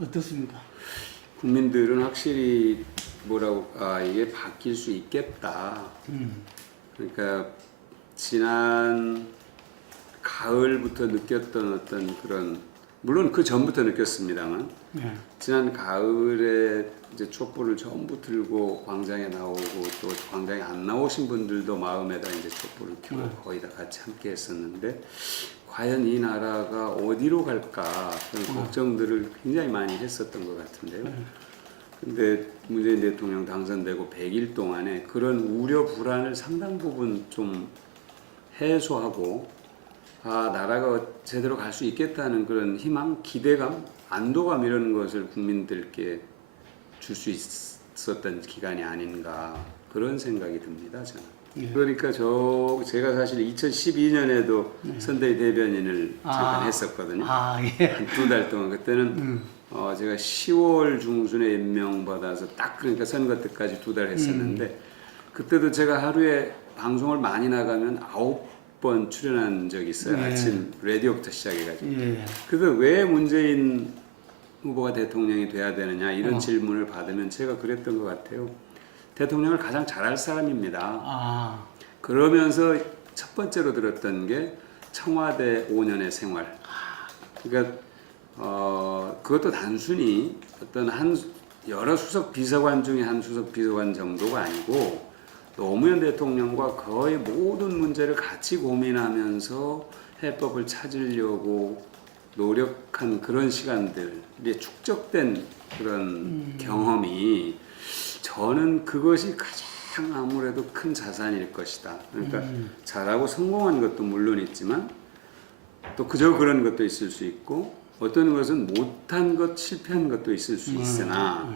어떻습니까? 국민들은 확실히 이게 바뀔 수 있겠다. 그러니까 지난 가을부터 느꼈던 어떤 그런, 물론 그 전부터 느꼈습니다만, 네. 지난 가을에 이제 촛불을 전부 들고 광장에 나오고 또 광장에 안 나오신 분들도 마음에다 이제 촛불을 켜고 거의 다 같이 함께 했었는데, 과연 이 나라가 어디로 갈까 그런 걱정들을 굉장히 많이 했었던 것 같은데요. 근데 문재인 대통령 당선되고 100일 동안에 그런 우려 불안을 상당 부분 좀 해소하고, 나라가 제대로 갈 수 있겠다는 그런 희망, 기대감, 안도감 이런 것을 국민들께 줄 수 있었던 기간이 아닌가 그런 생각이 듭니다. 저는. 그러니까 제가 사실 2012년에도 선대위 대변인을 잠깐 했었거든요. 예. 한 2달 동안. 그때는 제가 10월 중순에 임명받아서 딱 그러니까 선거 때까지 2달 했었는데, 그때도 제가 하루에 방송을 많이 나가면 9번 출연한 적이 있어요. 네. 아침 라디오부터 시작해가지고. 예. 그래서 왜 문재인 후보가 대통령이 돼야 되느냐 이런 질문을 받으면 제가 그랬던 것 같아요. 대통령을 가장 잘할 사람입니다. 그러면서 첫 번째로 들었던 게 청와대 5년의 생활. 그러니까 그것도 단순히 어떤 여러 수석 비서관 중에 한 수석 비서관 정도가 아니고, 노무현 대통령과 거의 모든 문제를 같이 고민하면서 해법을 찾으려고 노력한 그런 시간들이 축적된 그런 경험이, 저는 그것이 가장 아무래도 큰 자산일 것이다. 그러니까 잘하고 성공한 것도 물론 있지만 또 그저 그런 것도 있을 수 있고, 어떤 것은 못한 것, 실패한 것도 있을 수 있으나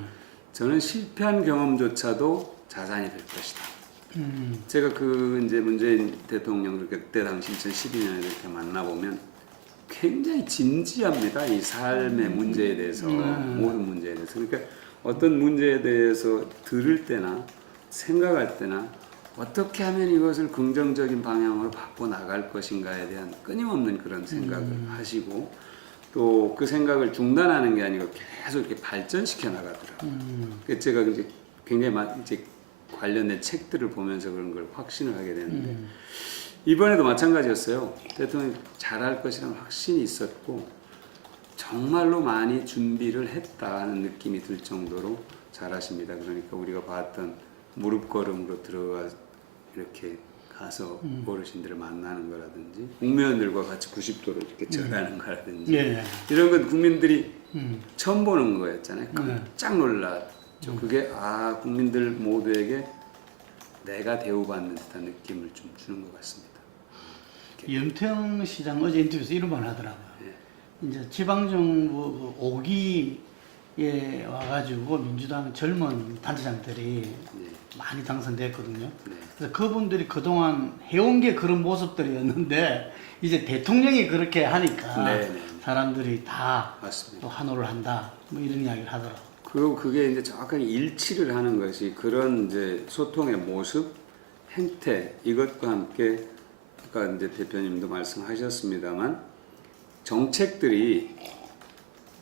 저는 실패한 경험조차도 자산이 될 것이다. 제가 이제 문재인 대통령 그때 당시 2012년에 이렇게 만나보면 굉장히 진지합니다. 이 삶의 문제에 대해서, 모든 문제에 대해서. 그러니까 어떤 문제에 대해서 들을 때나 생각할 때나 어떻게 하면 이것을 긍정적인 방향으로 바꿔 나갈 것인가에 대한 끊임없는 그런 생각을 하시고, 또 그 생각을 중단하는 게 아니고 계속 이렇게 발전시켜 나가더라고요. 그래서 제가 이제 굉장히 이제 관련된 책들을 보면서 그런 걸 확신을 하게 되는데, 이번에도 마찬가지였어요. 대통령이 잘할 것이라는 확신이 있었고, 정말로 많이 준비를 했다는 느낌이 들 정도로 잘하십니다. 그러니까 우리가 봤던 무릎걸음으로 들어가 이렇게 가서 어르신들을 만나는 거라든지, 국회의원들과 같이 90도로 이렇게 절하는 거라든지, 이런 건 국민들이 처음 보는 거였잖아요. 깜짝 놀랐죠. 그게 국민들 모두에게 내가 대우받는 듯한 느낌을 좀 주는 것 같습니다. 염태영 시장 어제 인터뷰에서 이런 말 하더라고요. 이제 지방정부 5기에 와가지고 민주당 젊은 단체장들이 많이 당선됐거든요. 그래서 그분들이 그동안 해온 게 그런 모습들이었는데, 이제 대통령이 그렇게 하니까 사람들이 다 또 환호를 한다, 뭐 이런 이야기를 하더라고요. 그리고 그게 이제 정확하게 일치를 하는 것이, 그런 이제 소통의 모습, 행태, 이것과 함께 아까 이제 대표님도 말씀하셨습니다만, 정책들이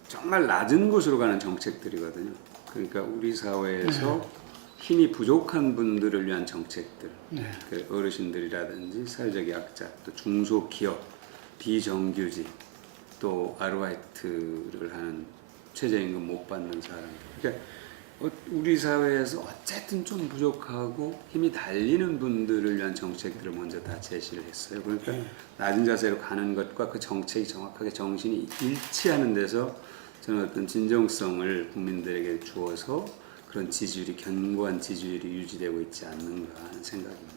정말 낮은 곳으로 가는 정책들이거든요. 그러니까 우리 사회에서 힘이 부족한 분들을 위한 정책들, 그 어르신들이라든지 사회적 약자, 또 중소기업, 비정규직, 또 아르바이트를 하는 최저임금 못 받는 사람들. 그러니까 우리 사회에서 어쨌든 좀 부족하고 힘이 달리는 분들을 위한 정책들을 먼저 다 제시를 했어요. 그러니까 낮은 자세로 가는 것과 그 정책이 정확하게 정신이 일치하는 데서 저는 어떤 진정성을 국민들에게 주어서 그런 지지율이, 견고한 지지율이 유지되고 있지 않는가 하는 생각입니다.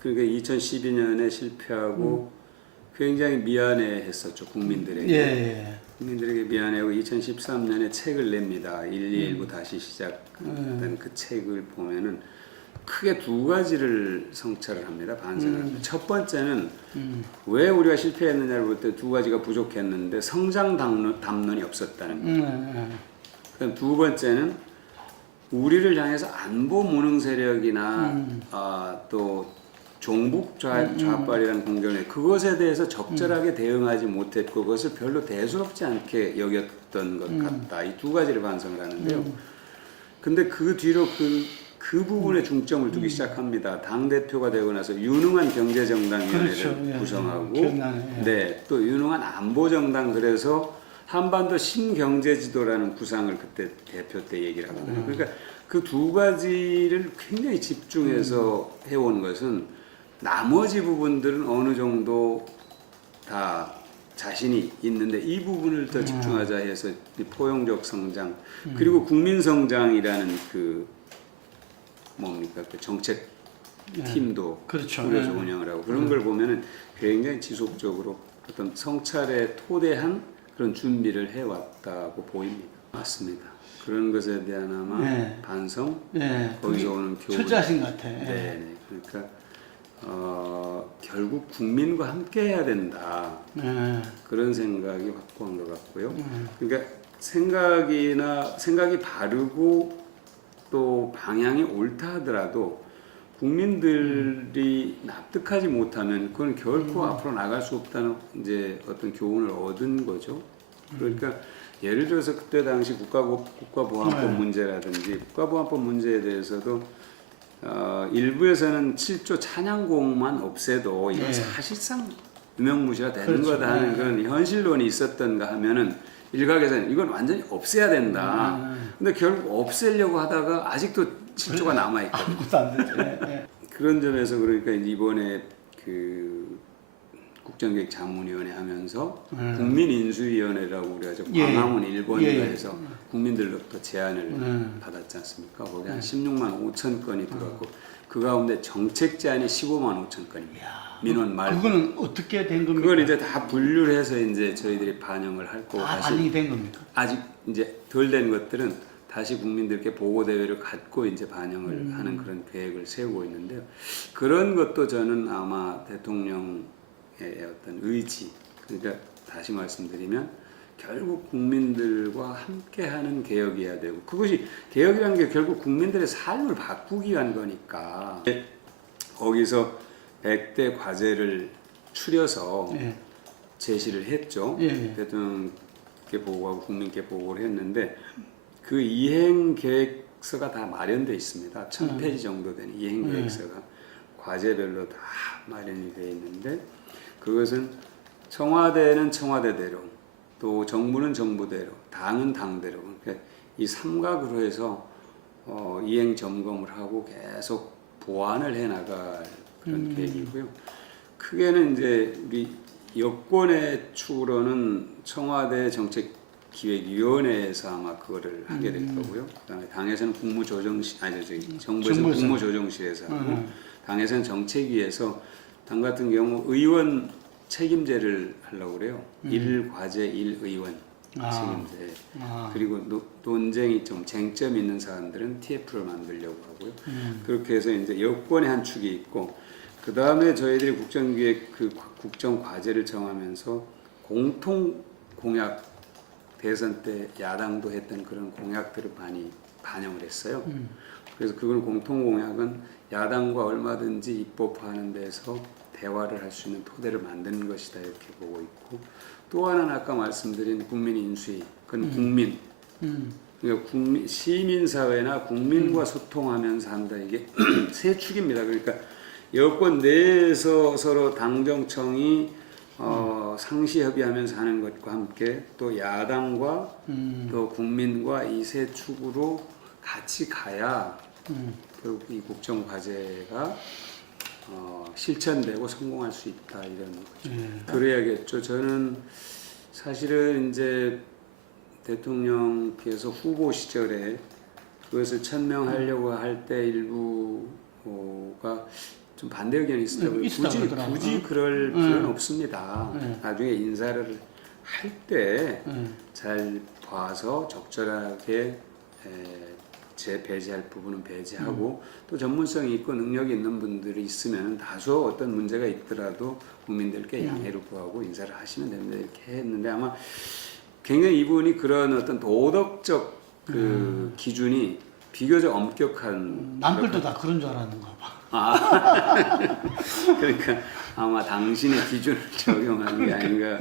그러니까 2012년에 실패하고 굉장히 미안해했었죠, 국민들에게. 국민들에게 미안해하고 2013년에 책을 냅니다. 1219 다시 시작된 그 책을 보면은 크게 두 가지를 성찰을 합니다. 반성을 합니다. 첫 번째는 왜 우리가 실패했느냐를 볼 때 두 가지가 부족했는데 성장 담론이 없었다는 거죠. 그럼 두 번째는 우리를 향해서 안보 무능 세력이나 또 종북 좌빨이라는 공격에 그것에 대해서 적절하게 대응하지 못했고 그것을 별로 대수롭지 않게 여겼던 것 같다. 이 두 가지를 반성을 하는데요. 근데 그 뒤로 그 부분에 중점을 두기 시작합니다. 당 대표가 되고 나서 유능한 경제정당위원회를 그렇죠. 구성하고, 기억나네. 네, 또 유능한 안보정당 그래서 한반도 신경제지도라는 구상을 그때 대표 때 얘기를 하거든요. 그러니까 그 두 가지를 굉장히 집중해서 해온 것은 나머지 부분들은 어느 정도 다 자신이 있는데 이 부분을 더 집중하자 해서 이 포용적 성장 그리고 국민 성장이라는 그 뭡니까 그 정책 팀도 그렇죠. 꾸려서 운영을 하고 그런 걸 보면은 굉장히 지속적으로 어떤 성찰에 토대한 그런 준비를 해왔다고 보입니다. 맞습니다. 그런 것에 대한 아마 반성, 거기서 오는 교훈. 철저하신 것 같아. 네, 그러니까 결국 국민과 함께 해야 된다. 그런 생각이 확고한 것 같고요. 그러니까 생각이 바르고 또 방향이 옳다 하더라도 국민들이 납득하지 못하면 그건 결코 앞으로 나갈 수 없다는 이제 어떤 교훈을 얻은 거죠. 그러니까 예를 들어서 그때 당시 국가보안법 문제라든지 국가보안법 문제에 대해서도 일부에서는 7조 찬양곡만 없애도 이건 사실상 유명무실화 되는 그렇죠. 거다 하는 그런 현실론이 있었던가 하면은 일각에서는 이건 완전히 없애야 된다. 근데 결국 없애려고 하다가 아직도 7조가 남아있거든요. 아무것도 안 되죠. 그런 점에서 그러니까 이번에 그 국정기획자문위원회 하면서 국민인수위원회라고 우리가 광화문 1번가에서 국민들로부터 제안을 받았지 않습니까? 거기 한 16만 5천 건이 들어왔고 그 가운데 정책 제안이 15만 5천 건입니다. 민원 말고. 그거는 어떻게 된 겁니까? 그걸 이제 다 분류를 해서 이제 저희들이 반영을 할 거고 다 다시 반영이 된 겁니까? 아직 이제 덜 된 것들은 다시 국민들께 보고 대회를 갖고 이제 반영을 하는 그런 계획을 세우고 있는데요. 그런 것도 저는 아마 대통령의 어떤 의지, 그러니까 다시 말씀드리면 결국 국민들과 함께하는 개혁이어야 되고 그것이 개혁이라는 게 결국 국민들의 삶을 바꾸기 위한 거니까 거기서 100대 과제를 추려서 제시를 했죠. 대통령께 보고하고 국민께 보고를 했는데 그 이행 계획서가 다 마련되어 있습니다. 1000페이지 정도 되는 이행 계획서가 과제별로 다 마련이 되어 있는데 그것은 청와대는 청와대대로 또 정부는 정부대로 당은 당대로 그러니까 이 삼각으로 해서 이행 점검을 하고 계속 보완을 해 나갈 그런 계획이고요. 크게는 이제 우리 여권의 축으로는 청와대 정책기획위원회에서 아마 그거를 하게 될 거고요. 그다음에 당에서는 정부에서 국무조정실에서 하고 당에서는 정책위에서 당 같은 경우 의원 책임제를 하려고 그래요. 1과제 1의원 책임제. 그리고 논쟁이 좀 쟁점 있는 사안들은 TF를 만들려고 하고요. 그렇게 해서 이제 여권의 한 축이 있고 그 다음에 저희들이 국정기획 그 국정 과제를 정하면서 공통 공약 대선 때 야당도 했던 그런 공약들을 많이 반영을 했어요. 그래서 그건 공통 공약은 야당과 얼마든지 입법화하는 데서 대화를 할 수 있는 토대를 만드는 것이다 이렇게 보고 있고 또 하나는 아까 말씀드린 국민 인수위 그건 국민 그러니까 시민사회나 국민과 소통하면서 한다 이게 세 축입니다. 그러니까 여권 내에서 서로 당정청이 상시 협의하면서 하는 것과 함께 또 야당과 또 국민과 이 세 축으로 같이 가야 결국 이 국정 과제가 실천되고 성공할 수 있다 이런 거죠. 그래야겠죠. 저는 사실은 이제 대통령께서 후보 시절에 그것을 천명하려고 할 때 일부가 좀 반대 의견이 있었다고요. 굳이 그럴 필요는 없습니다. 나중에 인사를 할 때 잘 봐서 적절하게 배제할 부분은 배제하고 또 전문성이 있고 능력이 있는 분들이 있으면 다소 어떤 문제가 있더라도 국민들께 양해를 구하고 인사를 하시면 됩니다. 이렇게 했는데 아마 굉장히 이분이 그런 어떤 도덕적 그 기준이 비교적 엄격한 남들도 다 그런 줄 알았는가 봐. 그러니까 아마 당신의 기준을 적용한 게 아닌가.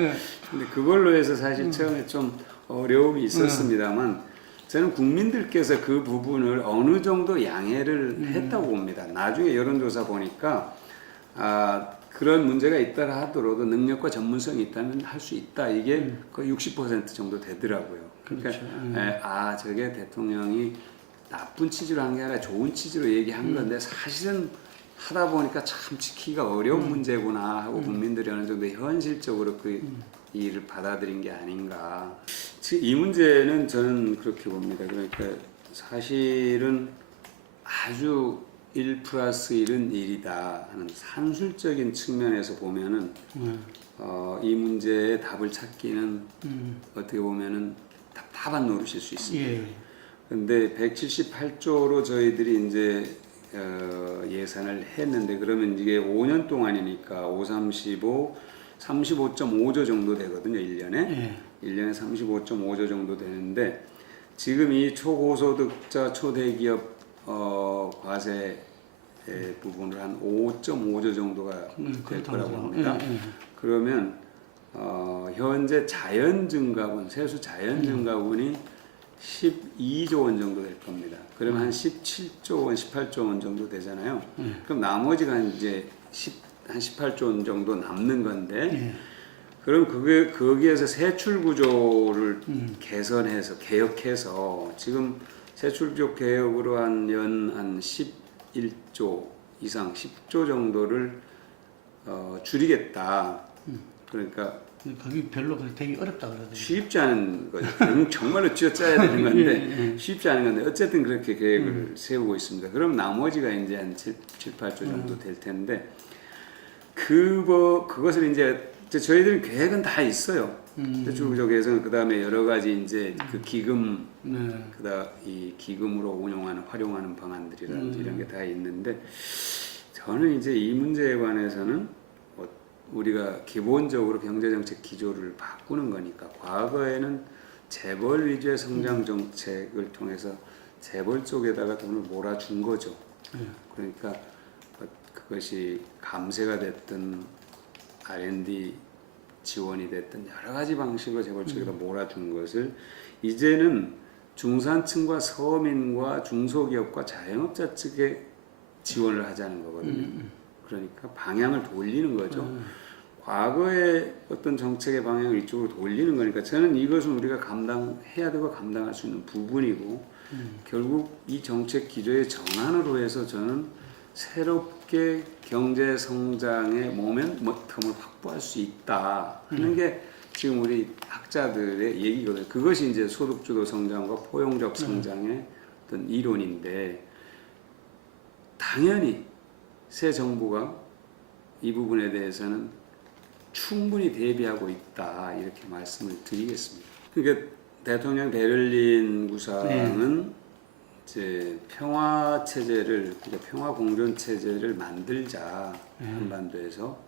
근데 그걸로 해서 사실 처음에 좀 어려움이 있었습니다만 저는 국민들께서 그 부분을 어느 정도 양해를 했다고 봅니다. 나중에 여론조사 보니까 그런 문제가 있다라 하더라도 능력과 전문성이 있다면 할 수 있다. 이게 거의 60% 정도 되더라고요. 그러니까 그렇죠. 저게 대통령이 나쁜 취지로 한 게 아니라 좋은 취지로 얘기한 건데 사실은 하다 보니까 참 지키기가 어려운 문제구나 하고 국민들이 어느 정도 현실적으로 그 일을 받아들인 게 아닌가. 이 문제는 저는 그렇게 봅니다. 그러니까 사실은 아주 1+1은 1이다 하는 산술적인 측면에서 보면은 이 문제의 답을 찾기는 어떻게 보면은 답답한 노릇일 수 있습니다. 예. 근데 178조로 저희들이 이제 예산을 했는데 그러면 이게 5년 동안이니까 5, 35, 35.5조 정도 되거든요. 1년에. 예. 1년에 35.5조 정도 되는데 지금 이 초고소득자 초대기업 과세 부분을 한 5.5조 정도가 될 거라고 합니다. 그러면 현재 자연증가분, 세수 자연증가분이 12조 원 정도 될 겁니다. 그러면 한 17조 원, 18조 원 정도 되잖아요. 그럼 나머지가 이제 한 18조 원 정도 남는 건데, 그럼 거기에서 세출 구조를 개선해서 개혁해서 지금 세출 구조 개혁으로 한 11조 이상, 10조 정도를 줄이겠다. 그러니까 거기 별로 되게 어렵다 그러더라고요. 쉽지 않은 거죠. 정말로 쥐어짜야 되는 건데 쉽지 않은 건데 어쨌든 그렇게 계획을 세우고 있습니다. 그럼 나머지가 이제 한 7, 8조 정도 될 텐데 그것을 이제 저희들은 계획은 다 있어요. 대출구조개선 그다음에 여러 가지 이제 그 기금 이 기금으로 운용하는 활용하는 방안들이라든지 이런 게 다 있는데 저는 이제 이 문제에 관해서는 우리가 기본적으로 경제정책 기조를 바꾸는 거니까 과거에는 재벌 위주의 성장 정책을 통해서 재벌 쪽에다가 돈을 몰아준 거죠. 그러니까 그것이 감세가 됐든 R&D 지원이 됐든 여러 가지 방식으로 재벌 쪽에다 몰아준 것을 이제는 중산층과 서민과 중소기업과 자영업자 측에 지원을 하자는 거거든요. 그러니까 방향을 돌리는 거죠. 과거의 어떤 정책의 방향을 이쪽으로 돌리는 거니까 저는 이것은 우리가 감당해야 되고 감당할 수 있는 부분이고 결국 이 정책 기조의 전환으로 해서 저는 새롭게 경제 성장의 모멘텀을 확보할 수 있다 하는 게 지금 우리 학자들의 얘기거든요. 그것이 이제 소득주도 성장과 포용적 성장의 어떤 이론인데 당연히 새 정부가 이 부분에 대해서는 충분히 대비하고 있다 이렇게 말씀을 드리겠습니다. 그러니까 대통령 베를린 구상은 이제 평화 체제를 평화 공존 체제를 만들자 한반도에서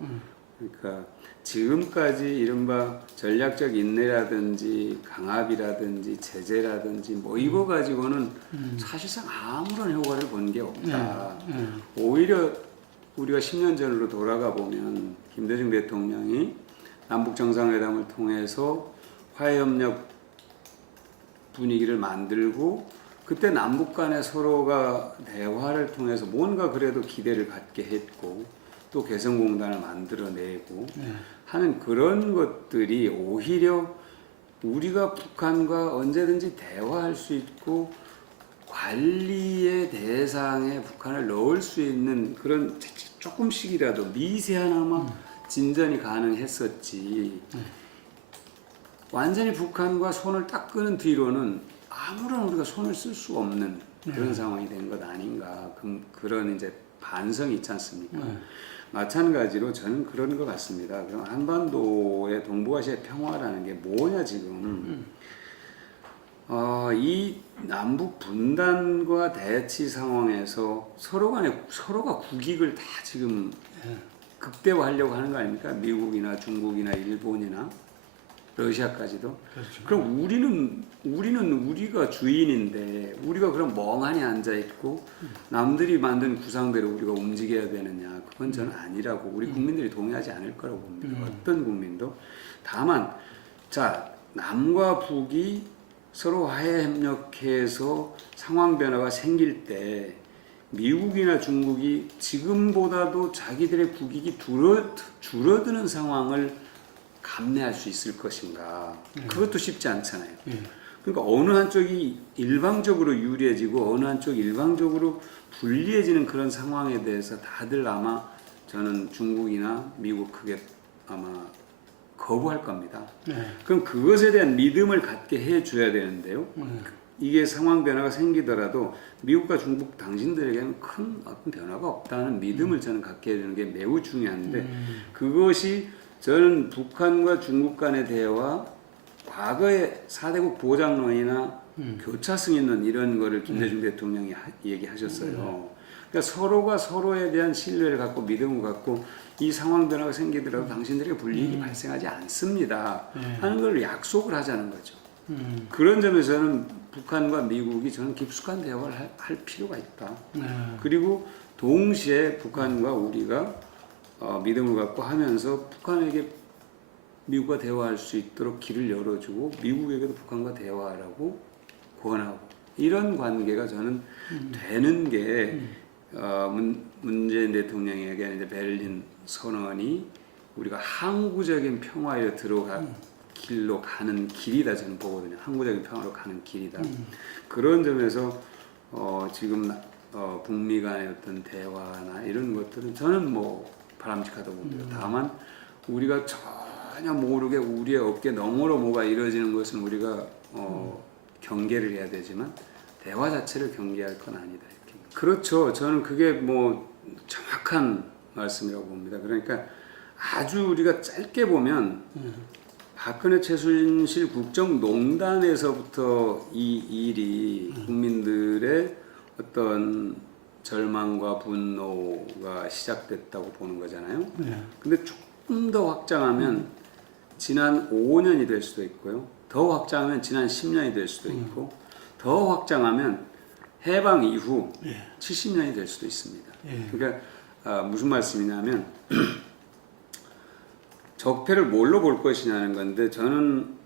그러니까 지금까지 이른바 전략적 인내라든지 강압이라든지 제재라든지 뭐 이거 가지고는 사실상 아무런 효과를 본 게 없다. 오히려 우리가 10년 전으로 돌아가 보면 김대중 대통령이 남북 정상회담을 통해서 화해협력 분위기를 만들고 그때 남북 간에 서로가 대화를 통해서 뭔가 그래도 기대를 갖게 했고 또 개성공단을 만들어내고 하는 그런 것들이 오히려 우리가 북한과 언제든지 대화할 수 있고 관리의 대상에 북한을 넣을 수 있는 그런 조금씩이라도 미세하나마 진전이 가능했었지 완전히 북한과 손을 딱 끄는 뒤로는 아무런 우리가 손을 쓸 수 없는 그런 상황이 된 것 아닌가 그런 이제 반성이 있지 않습니까? 마찬가지로 저는 그런 것 같습니다. 그럼 한반도의 동북아시아의 평화라는 게 뭐냐 지금 이 남북 분단과 대치 상황에서 서로가 국익을 다 지금 극대화하려고 하는 거 아닙니까? 미국이나 중국이나 일본이나 러시아까지도. 그렇죠. 그럼 우리는 우리가 주인인데 우리가 그럼 멍하니 앉아 있고 남들이 만든 구상대로 우리가 움직여야 되느냐? 그건 저는 아니라고 우리 국민들이 동의하지 않을 거라고 봅니다. 어떤 국민도. 다만 자 남과 북이 서로 화해 협력해서 상황 변화가 생길 때 미국이나 중국이 지금보다도 자기들의 국익이 줄어드는 상황을 감내할 수 있을 것인가? 그것도 쉽지 않잖아요. 그러니까 어느 한쪽이 일방적으로 유리해지고 어느 한쪽이 일방적으로 불리해지는 그런 상황에 대해서 다들 아마 저는 중국이나 미국 크게 아마 거부할 겁니다. 그럼 그것에 대한 믿음을 갖게 해줘야 되는데요. 이게 상황 변화가 생기더라도 미국과 중국 당신들에게는 큰 어떤 변화가 없다는 믿음을 저는 갖게 해주는 게 매우 중요한데 그것이 저는 북한과 중국 간의 대화, 과거의 4대국 보장론이나 교차 승인론 이런 거를 김대중 대통령이 얘기하셨어요. 그러니까 서로가 서로에 대한 신뢰를 갖고 믿음을 갖고 이 상황 변화가 생기더라도 당신들에게 불이익이 발생하지 않습니다 하는 걸 약속을 하자는 거죠. 그런 점에서는 북한과 미국이 저는 깊숙한 대화를 할 필요가 있다. 그리고 동시에 북한과 우리가 믿음을 갖고 하면서 북한에게 미국과 대화할 수 있도록 길을 열어주고 미국에게도 북한과 대화하라고 권하고 이런 관계가 저는 되는 게 문재인 대통령에게 이제 베를린 선언이 우리가 항구적인 평화에 길로 가는 길이다 저는 보거든요. 항구적인 평화로 가는 길이다. 그런 점에서 지금 북미 간의 어떤 대화나 이런 것들은 저는 뭐 바람직하다고 봅니다. 다만 우리가 전혀 모르게 우리의 어깨 너머로 뭐가 이루어지는 것은 우리가 경계를 해야 되지만 대화 자체를 경계할 건 아니다. 이렇게. 그렇죠. 저는 그게 뭐 정확한 말씀이라고 봅니다. 그러니까 아주 우리가 짧게 보면 박근혜 최순실 국정농단에서부터 이 일이 국민들의 어떤 절망과 분노가 시작됐다고 보는 거잖아요. 근데 조금 더 확장하면 지난 5년이 될 수도 있고요. 더 확장하면 지난 10년이 될 수도 있고 더 확장하면 해방 이후 70년이 될 수도 있습니다. 그러니까 무슨 말씀이냐면 적폐를 뭘로 볼 것이냐는 건데 저는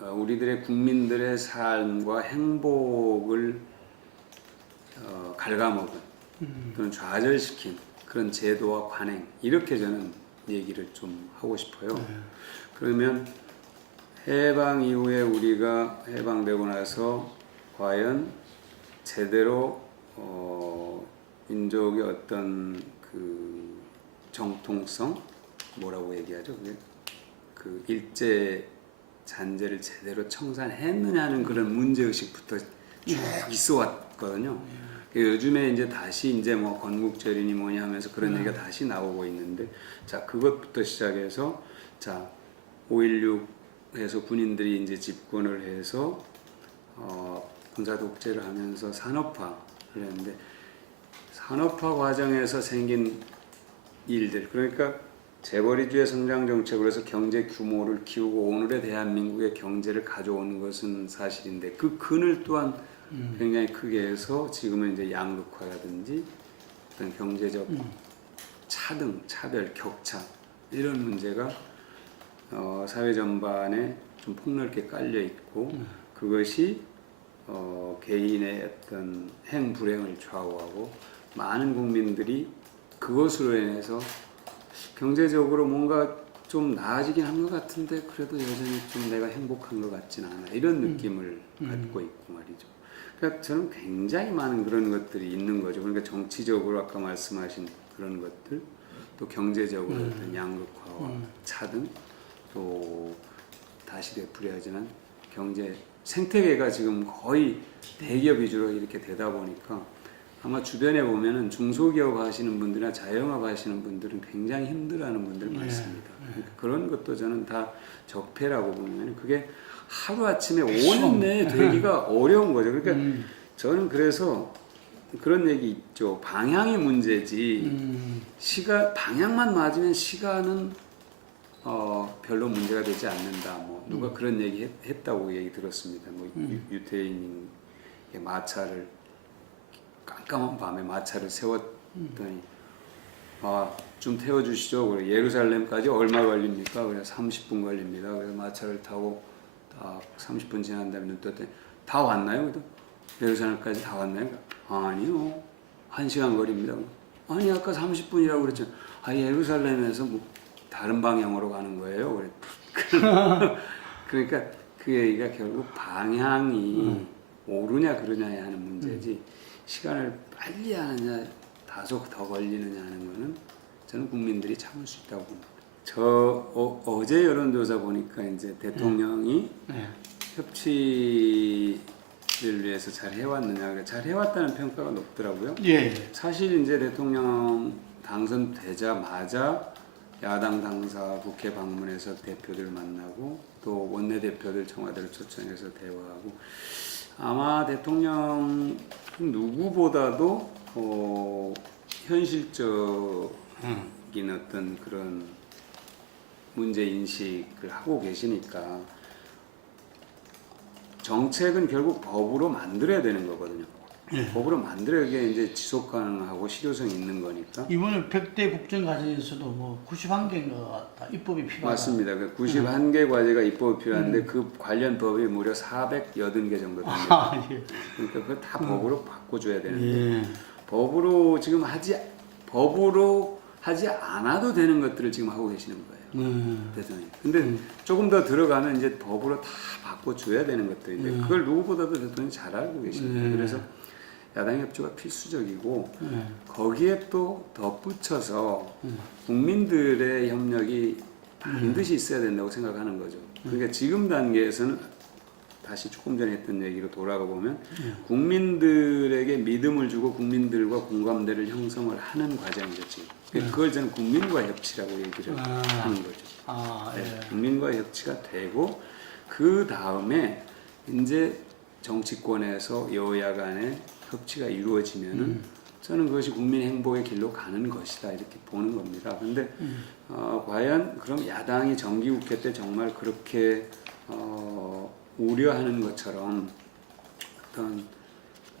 우리들의 국민들의 삶과 행복을 갉아먹은 또는 좌절시킨 그런 제도와 관행 이렇게 저는 얘기를 좀 하고 싶어요. 그러면 해방 이후에 우리가 해방되고 나서 과연 제대로 민족의 어떤 그 정통성 뭐라고 얘기하죠? 그 일제 잔재를 제대로 청산했느냐는 그런 문제의식부터 쭉 있어 왔거든요. 요즘에 이제 다시 이제 뭐 건국절이니 뭐냐 하면서 그런 얘기가 다시 나오고 있는데 자 그것부터 시작해서 자 5.16에서 군인들이 이제 집권을 해서 군사 독재를 하면서 산업화를 했는데 산업화 과정에서 생긴 일들 그러니까 재벌이주의 성장 정책으로 해서 경제 규모를 키우고 오늘의 대한민국의 경제를 가져오는 것은 사실인데 그 근을 또한 굉장히 크게 해서 지금은 이제 양극화라든지 어떤 경제적 차등, 차별, 격차 이런 문제가 사회 전반에 좀 폭넓게 깔려 있고 그것이 개인의 어떤 행불행을 좌우하고 많은 국민들이 그것으로 인해서 경제적으로 뭔가 좀 나아지긴 한 것 같은데 그래도 여전히 좀 내가 행복한 것 같진 않아 이런 느낌을 갖고 있고 말이죠. 그러니까 저는 굉장히 많은 그런 것들이 있는 거죠. 그러니까 정치적으로 아까 말씀하신 그런 것들 또 경제적으로 어떤 양극화와 차등 또 다시 되풀이하지는 경제 생태계가 지금 거의 대기업 위주로 이렇게 되다 보니까 아마 주변에 보면은 중소기업 하시는 분들이나 자영업 하시는 분들은 굉장히 힘들어하는 분들 많습니다. 그러니까 그런 것도 저는 다 적폐라고 보면 그게 하루아침에 5년 내에 되기가 어려운 거죠. 그러니까 저는 그래서 그런 얘기 있죠. 방향이 문제지. 방향만 맞으면 시간은 별로 문제가 되지 않는다. 뭐 누가 그런 얘기 했다고 얘기 들었습니다. 뭐 유태인의 마차를 깜깜한 밤에 마차를 세웠더니 좀 태워주시죠. 그래 예루살렘까지 얼마 걸립니까? 그래 30분 걸립니다. 그래서 마차를 타고 딱 30분 지난 다음에 눈 떴더니 다 왔나요? 그래도 예루살렘까지 다 왔나요? 아니요. 1시간 거리입니다. 아니 아까 30분이라고 그랬죠. 예루살렘에서 뭐 다른 방향으로 가는 거예요. 그러니까 그 얘기가 결국 방향이 오르냐 그러냐에 하는 문제지 시간을 빨리 하느냐 다소 더 걸리느냐 하는 거는 저는 국민들이 참을 수 있다고 봅니다. 어제 여론조사 보니까 이제 대통령이 협치를 위해서 잘 해왔느냐, 잘 해왔다는 평가가 높더라고요. 예. 사실 이제 대통령 당선되자마자 야당 당사 국회 방문해서 대표들 만나고 또 원내대표들 청와대를 초청해서 대화하고 아마 대통령 누구보다도 현실적인 어떤 그런 문제 인식을 하고 계시니까 정책은 결국 법으로 만들어야 되는 거거든요. 법으로 만들어야 이제 지속 가능하고 실효성이 있는 거니까. 이번에 100대 국정 과정에서도 뭐 91개가 다 입법이 필요하다. 맞습니다. 그 91개 과제가 입법이 필요한데 그 관련 법이 무려 480개 정도 됩니다. 그러니까 그걸 다 법으로 바꿔줘야 되는데 법으로 하지 않아도 되는 것들을 지금 하고 계시는 거예요. 대통령이. 근데 조금 더 들어가면 이제 법으로 다 바꿔줘야 되는 것들인데 그걸 누구보다도 대통령이 잘 알고 계십니다. 그래서 야당 협조가 필수적이고 거기에 또 덧붙여서 국민들의 협력이 반드시 있어야 된다고 생각하는 거죠. 그러니까 지금 단계에서는 다시 조금 전에 했던 얘기로 돌아가 보면 국민들에게 믿음을 주고 국민들과 공감대를 형성을 하는 과정이죠. 지금. 그걸 저는 국민과 협치라고 얘기를 하는 거죠. 국민과 협치가 되고 그 다음에 이제 정치권에서 여야 간에 협치가 이루어지면은 저는 그것이 국민 행복의 길로 가는 것이다 이렇게 보는 겁니다. 근데 과연 그럼 야당이 정기국회 때 정말 그렇게 우려하는 것처럼 어떤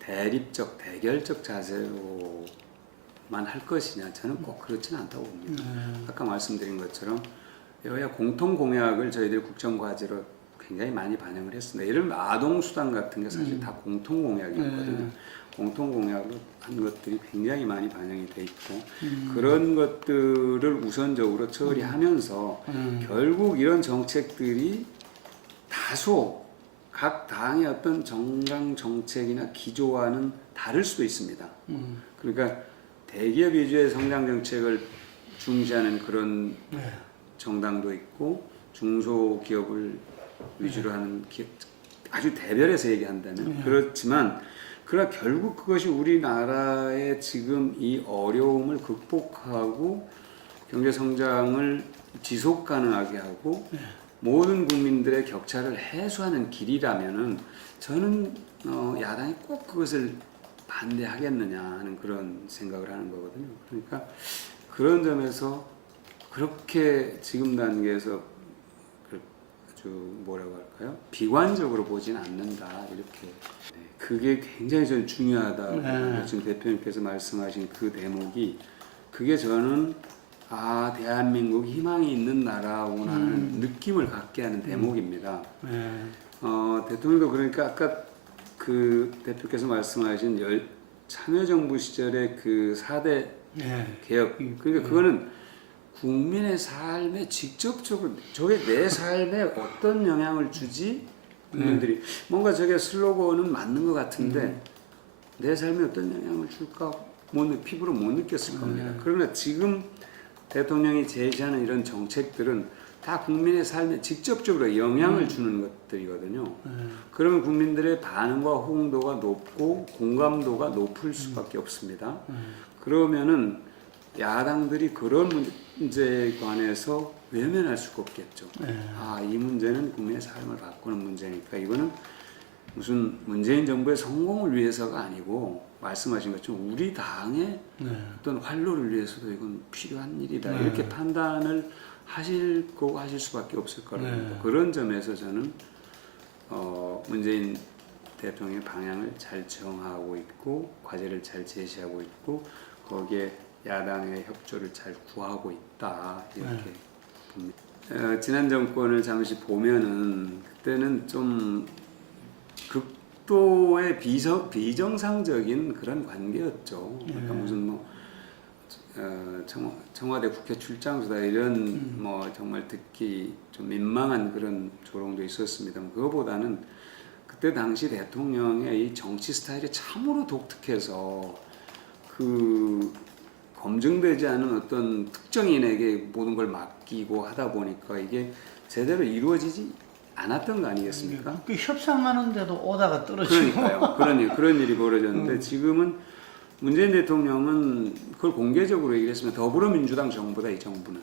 대립적 대결적 자세로만 할 것이냐 저는 꼭 그렇지는 않다고 봅니다. 아까 말씀드린 것처럼 여야 공통 공약을 저희들 국정과제로 굉장히 많이 반영을 했습니다. 예를 들면 아동수당 같은 게 사실 다 공통 공약이었거든요. 공통 공약으로 한 것들이 굉장히 많이 반영이 돼 있고 그런 것들을 우선적으로 처리하면서 결국 이런 정책들이 다소 각 당의 어떤 정강 정책이나 기조와는 다를 수도 있습니다. 그러니까 대기업 위주의 성장 정책을 중시하는 그런 정당도 있고 중소기업을 위주로 하는 기업, 아주 대별해서 얘기한다면 그렇지만 그러나 결국 그것이 우리나라의 지금 이 어려움을 극복하고 경제 성장을 지속 가능하게 하고 모든 국민들의 격차를 해소하는 길이라면은 저는 야당이 꼭 그것을 반대하겠느냐 하는 그런 생각을 하는 거거든요. 그러니까 그런 점에서 그렇게 지금 단계에서 아주 뭐라고 할까요? 비관적으로 보진 않는다 이렇게. 그게 굉장히 좀 중요하다. 지금 대표님께서 말씀하신 그 대목이 그게 저는 대한민국 희망이 있는 나라구나 하는 느낌을 갖게 하는 대목입니다. 대통령도 그러니까 아까 그 대표께서 말씀하신 참여정부 시절의 그 4대 개혁 그러니까 그거는 국민의 삶에 직접적으로 저게 내 삶에 어떤 영향을 주지 국민들이 뭔가 저게 슬로건은 맞는 것 같은데 내 삶에 어떤 영향을 줄까 피부로 못 느꼈을 겁니다. 그러나 지금 대통령이 제시하는 이런 정책들은 다 국민의 삶에 직접적으로 영향을 주는 것들이거든요. 그러면 국민들의 반응과 호응도가 높고 공감도가 높을 수밖에 없습니다. 그러면은 야당들이 그런 문제에 관해서 외면할 수가 없겠죠. 이 문제는 국민의 삶을 바꾸는 문제니까 이거는 무슨 문재인 정부의 성공을 위해서가 아니고 말씀하신 것처럼 우리 당의 어떤 활로를 위해서도 이건 필요한 일이다. 이렇게 판단을 하실 거고 하실 수밖에 없을 거라고 봅니다. 그런 점에서 저는 문재인 대통령의 방향을 잘 정하고 있고 과제를 잘 제시하고 있고 거기에 야당의 협조를 잘 구하고 있다 이렇게 봅니다. 지난 정권을 잠시 보면은 그때는 좀 극도의 비정상적인 그런 관계였죠. 그러니까 무슨 뭐 청와대 국회 출장수다 이런 뭐 정말 듣기 좀 민망한 그런 조롱도 있었습니다. 그거보다는 그때 당시 대통령의 이 정치 스타일이 참으로 독특해서 그 검증되지 않은 어떤 특정인에게 모든 걸 맡기고 하다 보니까 이게 제대로 이루어지지 않았던 거 아니겠습니까? 그 협상하는데도 오다가 떨어지고. 그러니까요. 그런 일이 벌어졌는데 지금은 문재인 대통령은 그걸 공개적으로 얘기했습니다. 더불어민주당 정부다 이 정부는.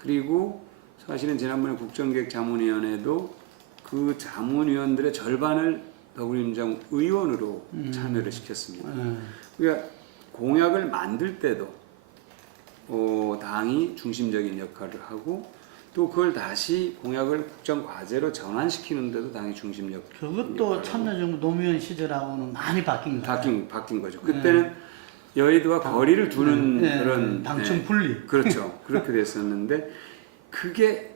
그리고 사실은 지난번에 국정기획자문위원회도 그 자문위원들의 절반을 더불어민주당 의원으로 참여를 시켰습니다. 그러니까 공약을 만들 때도 당이 중심적인 역할을 하고 또 그걸 다시 공약을 국정 과제로 전환시키는데도 당이 중심적. 그것도 참여정부 노무현 시절하고는 많이 바뀐 거죠. 바뀐 거죠. 그때는 여의도와 거리를 두는 그런 당청 분리. 그렇죠. 그렇게 됐었는데 그게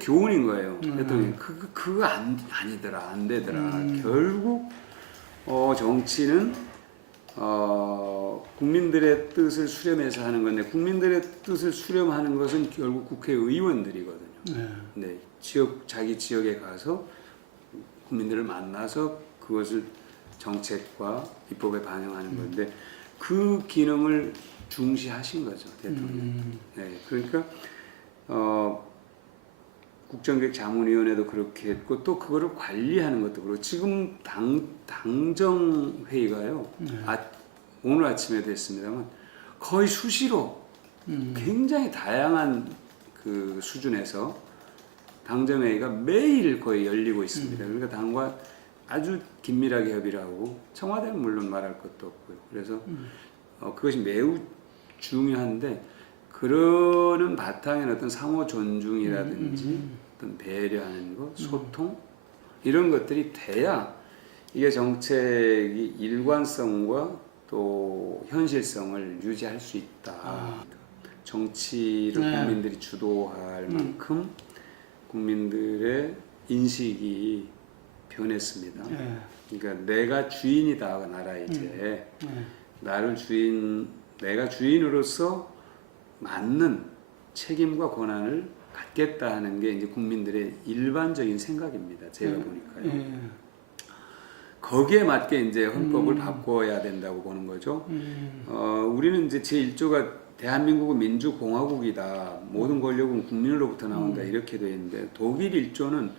교훈인 거예요. 대통령 그거 아니더라, 안 되더라. 결국 정치는 국민들의 뜻을 수렴해서 하는 건데 국민들의 뜻을 수렴하는 것은 결국 국회의원들이거든요. 네, 자기 지역에 가서 국민들을 만나서 그것을 정책과 입법에 반영하는 건데 그 기능을 중시하신 거죠, 대통령. 네, 그러니까 국정기획자문위원회도 그렇게 했고 또 그거를 관리하는 것도 그렇고 지금 당정 회의가요. 오늘 아침에 됐습니다만 거의 수시로 굉장히 다양한 그 수준에서 당정 회의가 매일 거의 열리고 있습니다. 그러니까 당과 아주 긴밀하게 협의를 하고 청와대는 물론 말할 것도 없고요. 그래서 그것이 매우 중요한데 그러는 바탕에는 어떤 상호 존중이라든지 어떤 배려하는 것, 소통 이런 것들이 돼야 이게 정책이 일관성과 또 현실성을 유지할 수 있다. 정치를 국민들이 주도할 만큼 국민들의 인식이 변했습니다. 그러니까 내가 주인이다 나라에 이제 내가 주인으로서 맞는 책임과 권한을 갖겠다 하는 게 이제 국민들의 일반적인 생각입니다. 제가 보니까요. 거기에 맞게 이제 헌법을 바꿔야 된다고 보는 거죠. 우리는 이제 제1조가 대한민국은 민주공화국이다. 모든 권력은 국민으로부터 나온다. 이렇게 되어 있는데 독일 1조는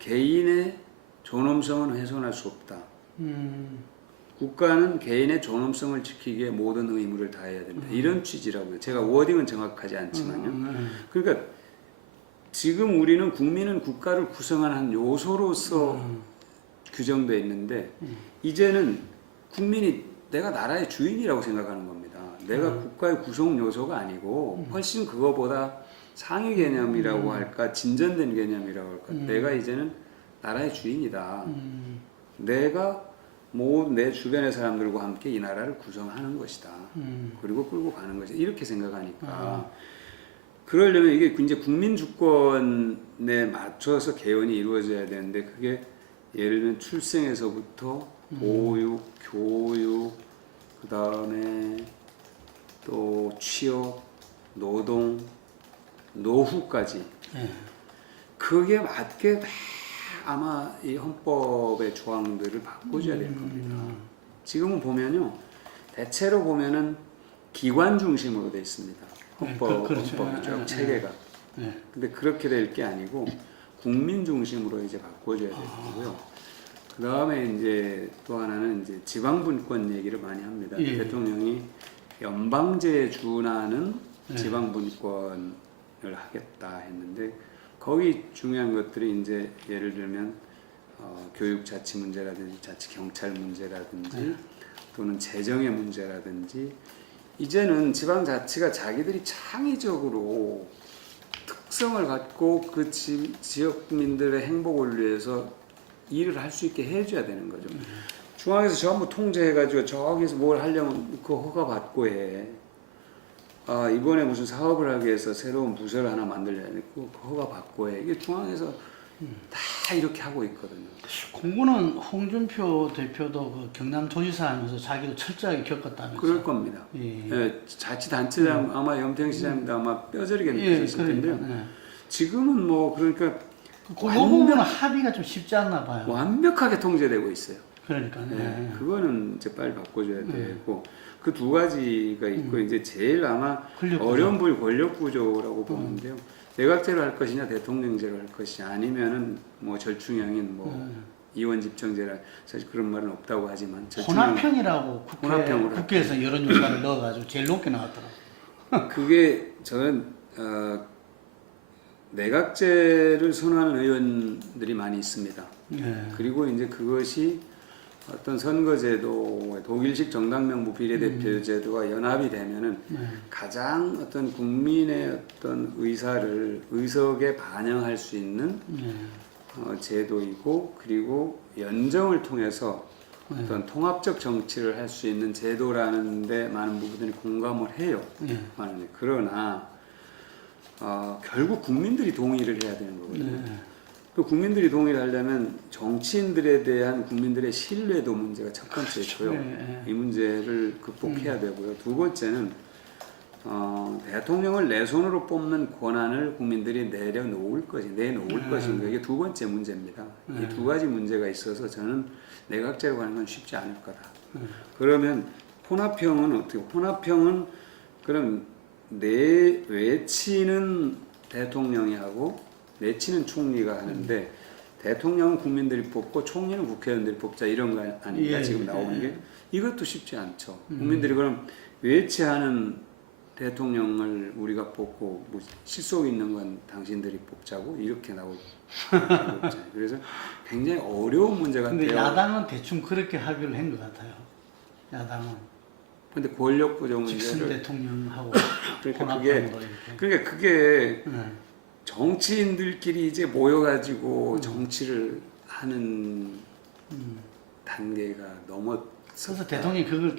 개인의 존엄성은 훼손할 수 없다. 국가는 개인의 존엄성을 지키기에 모든 의무를 다해야 된다. 이런 취지라고요. 제가 워딩은 정확하지 않지만요. 그러니까 지금 우리는 국민은 국가를 구성하는 한 요소로서 규정되어 있는데 이제는 국민이 내가 나라의 주인이라고 생각하는 겁니다. 내가 국가의 구성 요소가 아니고 훨씬 그거보다 상위 개념이라고 할까 진전된 개념이라고 할까 내가 이제는 나라의 주인이다. 내가 내 주변의 사람들과 함께 이 나라를 구성하는 것이다. 그리고 끌고 가는 것이다. 이렇게 생각하니까 그러려면 이게 이제 국민 주권에 맞춰서 개헌이 이루어져야 되는데 그게 예를 들면 출생에서부터 보육, 교육, 그 다음에 또 취업, 노동, 노후까지 그게 맞게 다 아마 이 헌법의 조항들을 바꿔줘야 될 겁니다. 지금은 보면요, 대체로 보면은 기관 중심으로 돼 있습니다. 헌법이죠, 체계가. 근데 그렇게 될 게 아니고 국민 중심으로 이제 바꿔줘야 될 거고요. 그 다음에 이제 또 하나는 이제 지방분권 얘기를 많이 합니다. 대통령이 연방제에 준하는 지방분권을 하겠다 했는데 거기 중요한 것들이 이제 예를 들면 교육자치 문제라든지 자치경찰 문제라든지 또는 재정의 문제라든지 이제는 지방자치가 자기들이 창의적으로 특성을 갖고 그 지역민들의 행복을 위해서 일을 할 수 있게 해줘야 되는 거죠. 중앙에서 전부 통제해가지고 저기서 뭘 하려면 그 허가 받고 해. 아, 이번에 무슨 사업을 하기 위해서 새로운 부서를 하나 만들려야 되고 그 허가 받고 해. 이게 중앙에서 다 이렇게 하고 있거든요. 공군은 홍준표 대표도 그 경남도지사 하면서 자기도 철저하게 겪었다면서요. 그럴 겁니다. 예. 예, 자치단체장 아마 염태영 시장님도 아마 뼈저리게 느끼셨을 텐데요. 예. 지금은 뭐 그러니까 그 부분은 합의가 좀 쉽지 않나 봐요. 완벽하게 통제되고 있어요. 그러니까. 예, 그거는 이제 빨리 바꿔줘야 되고 그 두 가지가 있고 이제 제일 아마 어려운 부분이 권력 구조라고 보는데요. 내각제로 할 것이냐 대통령제로 할 것이냐 아니면은 뭐 절충형인 뭐 이원 집정제라 사실 그런 말은 없다고 하지만 혼합형이라고 혼합형으로 국회에서 여론조사를 넣어가지고 제일 높게 나왔더라고요. 그게 저는 내각제를 선호하는 의원들이 많이 있습니다. 그리고 이제 그것이 어떤 선거제도, 독일식 정당명부 비례대표제도와 연합이 되면은 가장 어떤 국민의 어떤 의석에 반영할 수 있는 제도이고, 그리고 연정을 통해서 어떤 통합적 정치를 할 수 있는 제도라는데 많은 부분들이 공감을 해요. 그러나 결국 국민들이 동의를 해야 되는 거거든요. 또 국민들이 동의를 하려면 정치인들에 대한 국민들의 신뢰도 문제가 첫 번째고요. 이 문제를 극복해야 되고요. 두 번째는 대통령을 내 손으로 뽑는 권한을 국민들이 내놓을 것인가 이게 두 번째 문제입니다. 이 두 가지 문제가 있어서 저는 내각제로 가는 건 쉽지 않을 거다. 그러면 혼합형은 어떻게? 혼합형은 그럼 내 외치는 대통령이 하고 내치는 총리가 하는데 대통령은 국민들이 뽑고 총리는 국회의원들이 뽑자 이런 거 아닙니까? 지금 나오는 게 이것도 쉽지 않죠. 국민들이 그럼 외치하는 대통령을 우리가 뽑고 뭐 실속 있는 건 당신들이 뽑자고 이렇게 나오고 그래서 굉장히 어려운 문제 같아요. 근데 야당은 대충 그렇게 합의를 한 것 같아요. 야당은. 근데 권력 구조 직선 문제를 대통령하고 그러니까 그게 정치인들끼리 이제 모여가지고 정치를 하는 단계가 넘었. 그래서 대통령이 그걸